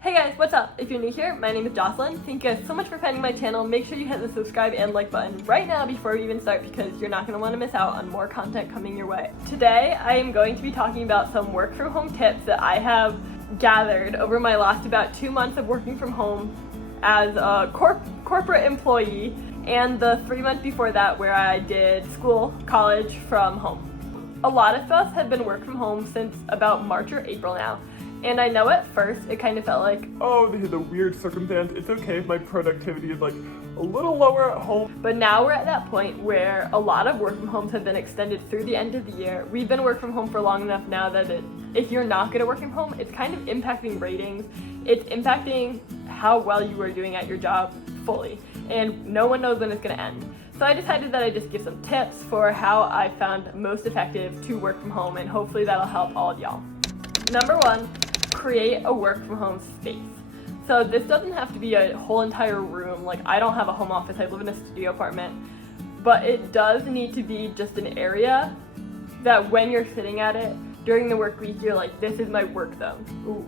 Hey guys, what's up? If you're new here, my name is Jocelyn. Thank you guys so much for finding my channel. Make sure you hit the subscribe and like button right now before we even start because you're not going to want to miss out on more content coming your way. Today, I am going to be talking about some work from home tips that I have gathered over my last about 2 months of working from home as a corporate employee and the 3 months before that where I did college from home. A lot of us have been work from home since about March or April now. And I know at first it kind of felt like, oh, this is a weird circumstance. It's okay if my productivity is like a little lower at home. But now we're at that point where a lot of work from homes have been extended through the end of the year. We've been work from home for long enough now that if you're not going to work from home, it's kind of impacting ratings. It's impacting how well you are doing at your job fully. And no one knows when it's going to end. So I decided that I'd just give some tips for how I found most effective to work from home, and hopefully that'll help all of y'all. Number one, create a work from home space. So this doesn't have to be a whole entire room. Like, I don't have a home office, I live in a studio apartment, but it does need to be just an area that when you're sitting at it during the work week, you're like, this is my work zone. Ooh.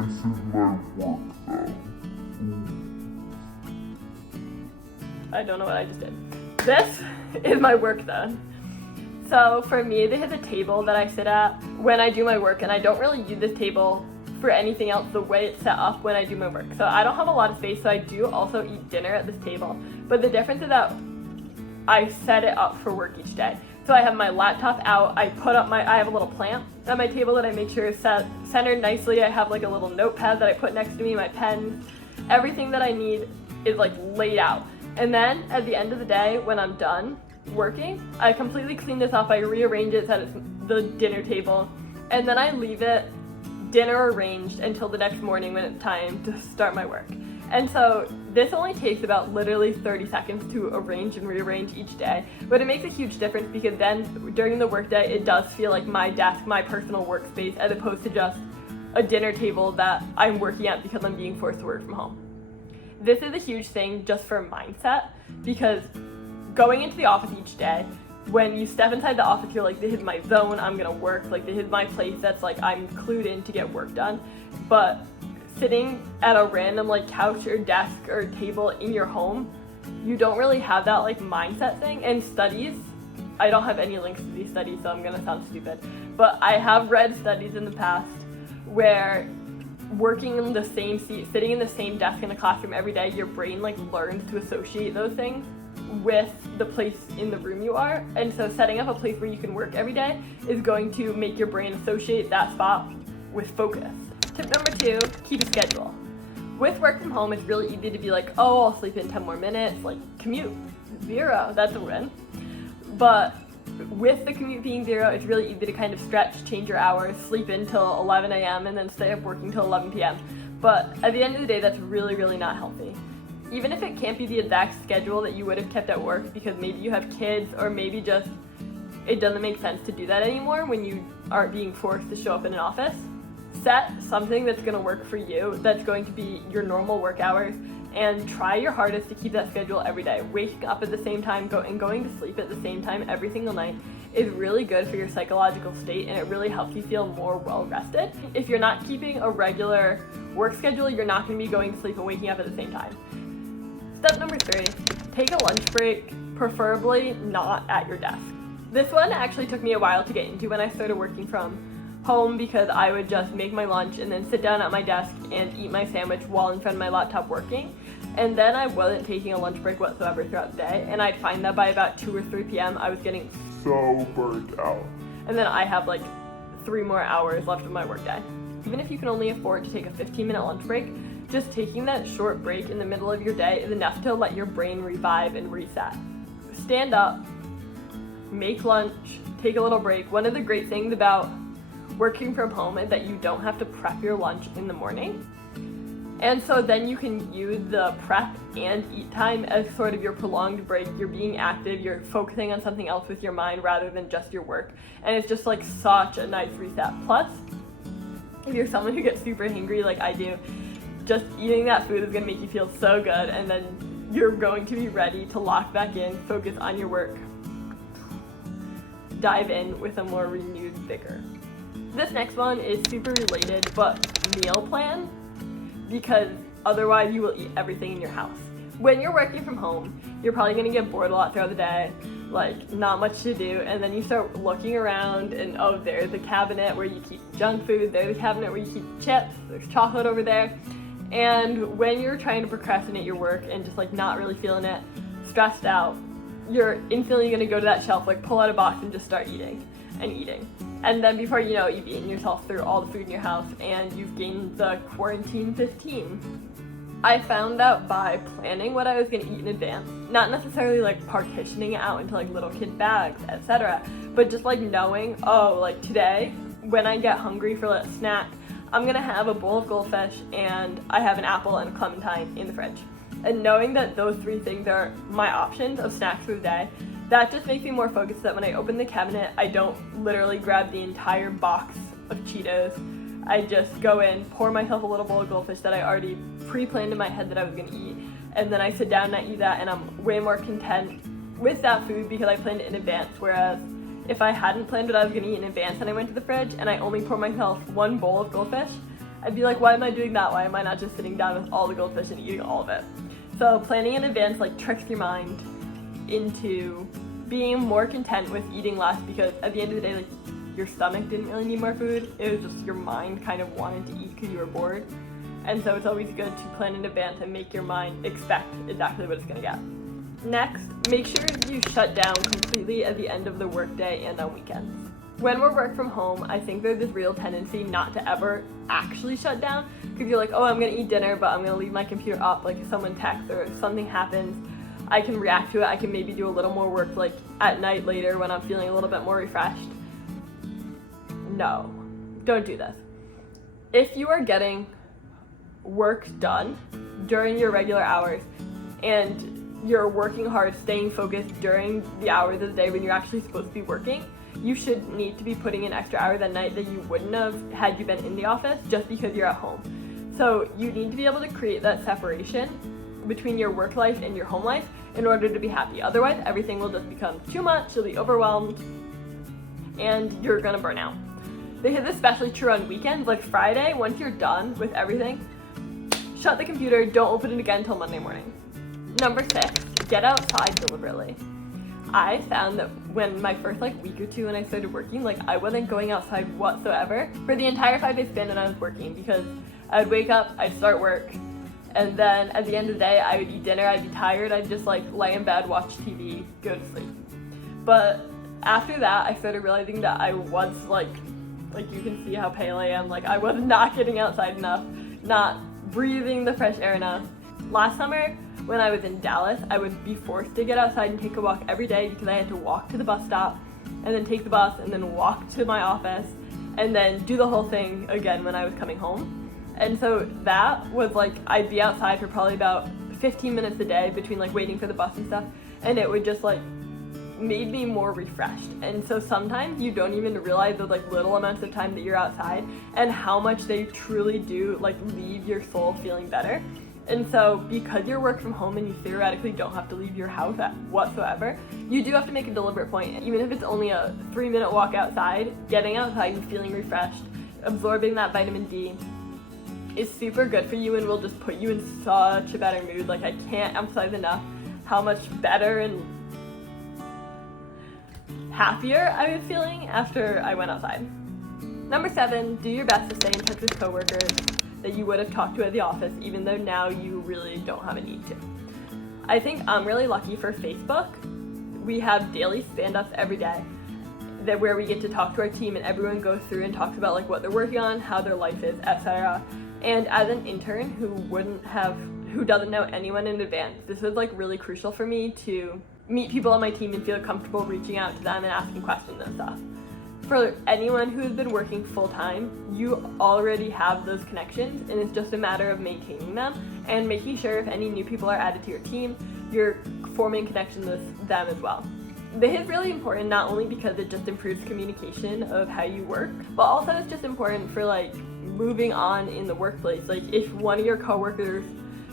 This is my work zone. I don't know what I just did. This is my work zone. So for me, this is a table that I sit at when I do my work, and I don't really use this table for anything else the way it's set up when I do my work. So I don't have a lot of space, so I do also eat dinner at this table. But the difference is that I set it up for work each day. So I have my laptop out, I have a little plant at my table that I make sure is centered nicely. I have like a little notepad that I put next to me, my pens, everything that I need is like laid out. And then at the end of the day, when I'm done working, I completely clean this up, I rearrange it so that it's the dinner table, and then I leave it dinner arranged until the next morning when it's time to start my work. And so this only takes about literally 30 seconds to arrange and rearrange each day, but it makes a huge difference because then during the workday it does feel like my desk, my personal workspace, as opposed to just a dinner table that I'm working at because I'm being forced to work from home. This is a huge thing just for mindset, because going into the office each day, when you step inside the office, you're like, this is my zone, I'm gonna work, like this is my place that's like I'm clued in to get work done. But sitting at a random like couch or desk or table in your home, you don't really have that like mindset thing. And studies, I don't have any links to these studies, so I'm gonna sound stupid, but I have read studies in the past where working in the same seat, sitting in the same desk in a classroom every day, your brain like learns to associate those things with the place in the room you are. And so setting up a place where you can work every day is going to make your brain associate that spot with focus. Tip number 2, keep a schedule. With work from home, it's really easy to be like, oh, I'll sleep in 10 more minutes, like commute, 0, that's a win. But with the commute being 0, it's really easy to kind of stretch, change your hours, sleep in till 11 a.m. and then stay up working till 11 p.m. But at the end of the day, that's really, really not healthy. Even if it can't be the exact schedule that you would have kept at work because maybe you have kids, or maybe just it doesn't make sense to do that anymore when you aren't being forced to show up in an office, set something that's going to work for you, that's going to be your normal work hours, and try your hardest to keep that schedule every day. Waking up at the same time and going to sleep at the same time every single night is really good for your psychological state, and it really helps you feel more well-rested. If you're not keeping a regular work schedule, you're not going to be going to sleep and waking up at the same time. Step number 3, take a lunch break, preferably not at your desk. This one actually took me a while to get into when I started working from home because I would just make my lunch and then sit down at my desk and eat my sandwich while in front of my laptop working. And then I wasn't taking a lunch break whatsoever throughout the day, and I'd find that by about 2 or 3 p.m. I was getting So burnt out. and then I have like 3 more hours left of my workday. Even if you can only afford to take a 15-minute lunch break, just taking that short break in the middle of your day is enough to let your brain revive and reset. Stand up, make lunch, take a little break. One of the great things about working from home is that you don't have to prep your lunch in the morning. And so then you can use the prep and eat time as sort of your prolonged break. You're being active, you're focusing on something else with your mind rather than just your work. And it's just like such a nice reset. Plus, if you're someone who gets super hungry like I do, just eating that food is going to make you feel so good, and then you're going to be ready to lock back in, focus on your work, dive in with a more renewed vigor. This next one is super related, but meal plan, because otherwise you will eat everything in your house. When you're working from home, you're probably gonna get bored a lot throughout the day, like not much to do, and then you start looking around and oh, there's the cabinet where you keep junk food, there's the cabinet where you keep chips, there's chocolate over there. And when you're trying to procrastinate your work and just like not really feeling it, stressed out, you're instantly gonna go to that shelf, like pull out a box and just start eating and eating. And then before you know it, you've eaten yourself through all the food in your house and you've gained the quarantine 15. I found out by planning what I was gonna eat in advance, not necessarily like partitioning it out into like little kid bags, etc., but just like knowing, oh, like today, when I get hungry for a snack, I'm gonna have a bowl of goldfish and I have an apple and a clementine in the fridge. And knowing that those three things are my options of snacks for the day, that just makes me more focused that when I open the cabinet, I don't literally grab the entire box of Cheetos. I just go in, pour myself a little bowl of goldfish that I already pre-planned in my head that I was gonna eat, and then I sit down and I eat that, and I'm way more content with that food because I planned it in advance. Whereas if I hadn't planned what I was gonna eat in advance and I went to the fridge and I only pour myself one bowl of goldfish, I'd be like, why am I doing that? Why am I not just sitting down with all the goldfish and eating all of it? So planning in advance like tricks your mind into being more content with eating less, because at the end of the day, like, your stomach didn't really need more food. It was just your mind kind of wanted to eat because you were bored. And so it's always good to plan in advance and make your mind expect exactly what it's gonna get. Next, make sure you shut down completely at the end of the workday and on weekends. When we're work from home, I think there's this real tendency not to ever actually shut down, because you're like, oh, I'm gonna eat dinner, but I'm gonna leave my computer up, like if someone texts or if something happens, I can react to it. I can maybe do a little more work like at night later when I'm feeling a little bit more refreshed. No, don't do this. If you are getting work done during your regular hours and you're working hard, staying focused during the hours of the day when you're actually supposed to be working, you should need to be putting in extra hours at night that you wouldn't have had you been in the office just because you're at home. So you need to be able to create that separation between your work life and your home life in order to be happy. Otherwise, everything will just become too much, you'll be overwhelmed, and you're gonna burn out. This is especially true on weekends, like Friday, once you're done with everything, shut the computer, don't open it again until Monday morning. Number 6, get outside deliberately. I found that when my first week or two when I started working, I wasn't going outside whatsoever for the entire 5-day span that I was working, because I would wake up, I'd start work, and then at the end of the day, I would eat dinner, I'd be tired, I'd just lay in bed, watch TV, go to sleep. But after that, I started realizing that I was you can see how pale I am, I was not getting outside enough, not breathing the fresh air enough. Last summer, when I was in Dallas, I would be forced to get outside and take a walk every day because I had to walk to the bus stop and then take the bus and then walk to my office and then do the whole thing again when I was coming home. And so that was I'd be outside for probably about 15 minutes a day between waiting for the bus and stuff, and it would just made me more refreshed. And so sometimes you don't even realize those little amounts of time that you're outside and how much they truly do leave your soul feeling better. And so because you work from home and you theoretically don't have to leave your house whatsoever, you do have to make a deliberate point. Even if it's only a 3-minute walk outside, getting outside and feeling refreshed, absorbing that vitamin D is super good for you and will just put you in such a better mood. I can't emphasize enough how much better and happier I was feeling after I went outside. Number 7, do your best to stay in touch with coworkers that you would have talked to at the office, even though now you really don't have a need to. I think I'm really lucky for Facebook. We have daily stand-ups every day where we get to talk to our team and everyone goes through and talks about what they're working on, how their life is, etc. And as an intern who doesn't know anyone in advance, this was really crucial for me to meet people on my team and feel comfortable reaching out to them and asking questions and stuff. For anyone who's been working full-time, you already have those connections, and it's just a matter of maintaining them and making sure if any new people are added to your team, you're forming connections with them as well. This is really important, not only because it just improves communication of how you work, but also it's just important for moving on in the workplace. If one of your coworkers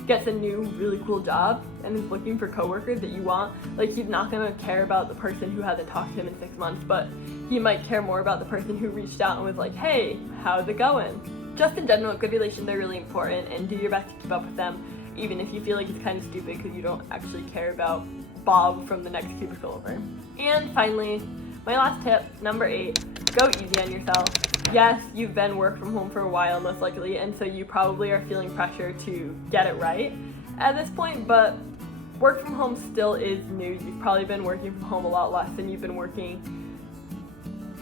gets a new really cool job and is looking for coworkers that you want, like he's not gonna care about the person who hasn't talked to him in 6 months, but he might care more about the person who reached out and was like, hey, how's it going? Just in general, good relations are really important, and do your best to keep up with them, even if you feel like it's kind of stupid because you don't actually care about Bob from the next cubicle over. And finally, my last tip, number 8, go easy on yourself. Yes, you've been work from home for a while most likely, and so you probably are feeling pressure to get it right at this point, but work from home still is new. You've probably been working from home a lot less than you've been working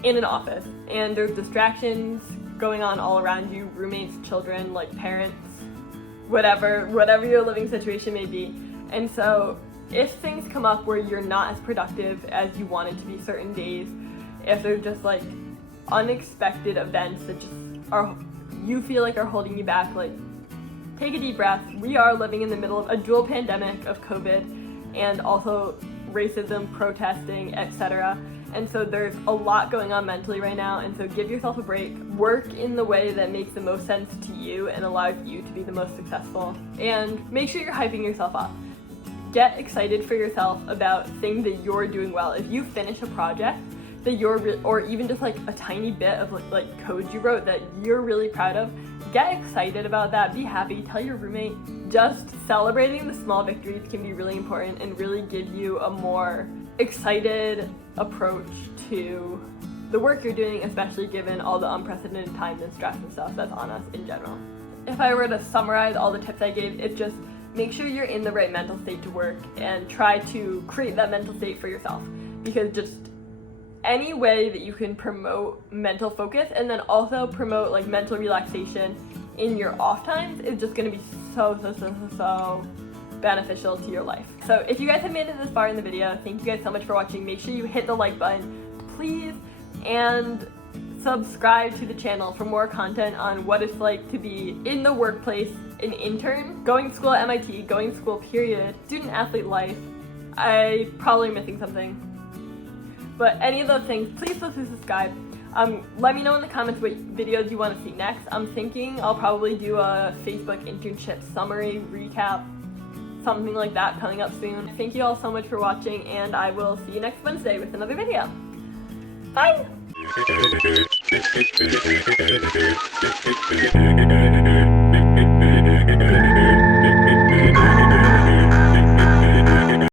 in an office, and there's distractions going on all around you, roommates, children, like parents, whatever your living situation may be. And so if things come up where you're not as productive as you wanted to be certain days, if there's just like unexpected events that just are, you feel like are holding you back, like take a deep breath. We are living in the middle of a dual pandemic of COVID and also racism, protesting, etc. And so there's a lot going on mentally right now, and so give yourself a break. Work in the way that makes the most sense to you and allows you to be the most successful. And make sure you're hyping yourself up. Get excited for yourself about things that you're doing well. If you finish a project that you're, or even just like a tiny bit of like code you wrote that you're really proud of, get excited about that, be happy, tell your roommate. Just celebrating the small victories can be really important and really give you a more excited approach to the work you're doing, especially given all the unprecedented time and stress and stuff that's on us in general. If I were to summarize all the tips I gave, it's just make sure you're in the right mental state to work and try to create that mental state for yourself, because just any way that you can promote mental focus and then also promote like mental relaxation in your off times is just going to be so beneficial to your life. So if you guys have made it this far in the video, thank you guys so much for watching. Make sure you hit the like button, please, and subscribe to the channel for more content on what it's like to be in the workplace, an intern, going to school at MIT, going to school period, student athlete life. I'm probably missing something. But any of those things, please feel free to subscribe. Let me know in the comments what videos you want to see next. I'm thinking I'll probably do a Facebook internship summary recap, something like that coming up soon. Thank you all so much for watching, and I will see you next Wednesday with another video. Bye! Thank you.